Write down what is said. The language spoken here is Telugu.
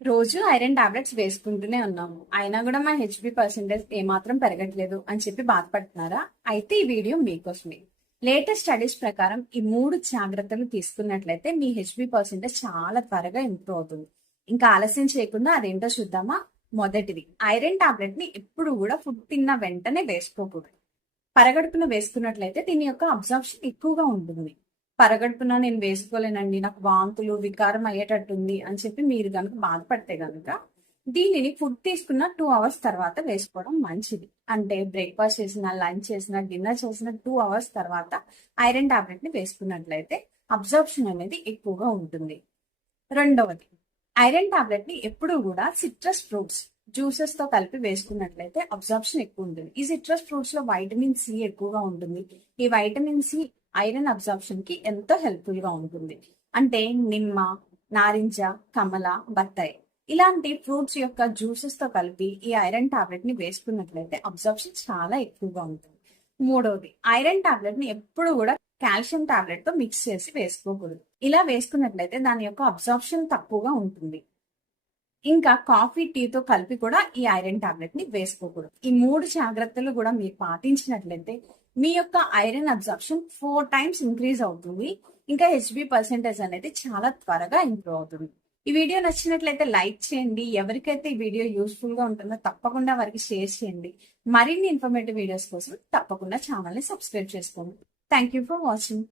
రోజు ఐరన్ టాబ్లెట్స్ వేసుకుంటూనే ఉన్నాము అయినా కూడా మన హెచ్బి పర్సెంటేజ్ ఏమాత్రం పెరగట్లేదు అని చెప్పి బాధపడుతున్నారా? అయితే ఈ వీడియో మీకోసమే. లేటెస్ట్ స్టడీస్ ప్రకారం ఈ 3 జాగ్రత్తలు తీసుకున్నట్లయితే మీ హెచ్బి పర్సెంటేజ్ చాలా త్వరగా ఇంప్రూవ్ అవుతుంది. ఇంకా ఆలస్యం చేయకుండా అదేంటో చూద్దామా. మొదటిది, ఐరన్ టాబ్లెట్ ని ఎప్పుడు కూడా ఫుడ్ తిన్న వెంటనే వేసుకోకూడదు. పరగడుపున వేసుకున్నట్లయితే దీని యొక్క అబ్జార్ప్షన్ ఎక్కువగా ఉంటుంది. పరగడుపున నేను వేసుకోలేనండి, నాకు వాంతులు వికారం అయ్యేటట్టుంది అని చెప్పి మీరు కనుక బాధపడితే కనుక దీనిని ఫుడ్ తీసుకున్న 2 అవర్స్ తర్వాత వేసుకోవడం మంచిది. అంటే బ్రేక్ఫాస్ట్ చేసిన, లంచ్ చేసిన, డిన్నర్ చేసిన 2 అవర్స్ తర్వాత ఐరన్ టాబ్లెట్ ని వేసుకున్నట్లయితే అబ్జార్ప్షన్ అనేది ఎక్కువగా ఉంటుంది. రెండవది, ఐరన్ టాబ్లెట్ ని ఎప్పుడు కూడా సిట్రస్ ఫ్రూట్స్ జ్యూసెస్ తో కలిపి వేసుకున్నట్లయితే అబ్జార్ప్షన్ ఎక్కువ ఉంటుంది. ఈ సిట్రస్ ఫ్రూట్స్ లో వైటమిన్ సి ఎక్కువగా ఉంటుంది. ఈ వైటమిన్ సి ఐరన్ అబ్జార్ప్షన్ కి ఎంతో హెల్ప్ఫుల్ గా ఉంటుంది. అంటే నిమ్మ, నారింజ, కమల, బత్తాయి ఇలాంటి ఫ్రూట్స్ యొక్క జ్యూసెస్ తో కలిపి ఈ ఐరన్ టాబ్లెట్ ని వేసుకున్నట్లయితే అబ్జార్ప్షన్ చాలా ఎక్కువగా ఉంటుంది. మూడవది, ఐరన్ టాబ్లెట్ ని ఎప్పుడు కూడా కాల్షియం టాబ్లెట్ తో మిక్స్ చేసి వేసుకోకూడదు. ఇలా వేసుకున్నట్లయితే దాని యొక్క అబ్జార్ప్షన్ తక్కువగా ఉంటుంది. ఇంకా కాఫీ, టీతో కలిపి కూడా ఈ ఐరన్ టాబ్లెట్ ని వేసుకోకూడదు. ఈ 3 జాగ్రత్తలు కూడా మీరు పాటించినట్లయితే మీ యొక్క ఐరన్ అబ్జార్ప్షన్ 4 టైమ్స్ ఇంక్రీజ్ అవుతుంది. ఇంకా హెచ్బి పర్సెంటేజ్ అనేది చాలా త్వరగా ఇంప్రూవ్ అవుతుంది. ఈ వీడియో నచ్చినట్లయితే లైక్ చేయండి. ఎవరికైతే ఈ వీడియో యూస్ఫుల్ గా ఉంటుందో తప్పకుండా వారికి షేర్ చేయండి. మరిన్ని ఇన్ఫర్మేటివ్ వీడియోస్ కోసం తప్పకుండా ఛానల్ ని సబ్స్క్రైబ్ చేసుకోండి. Thank you for watching.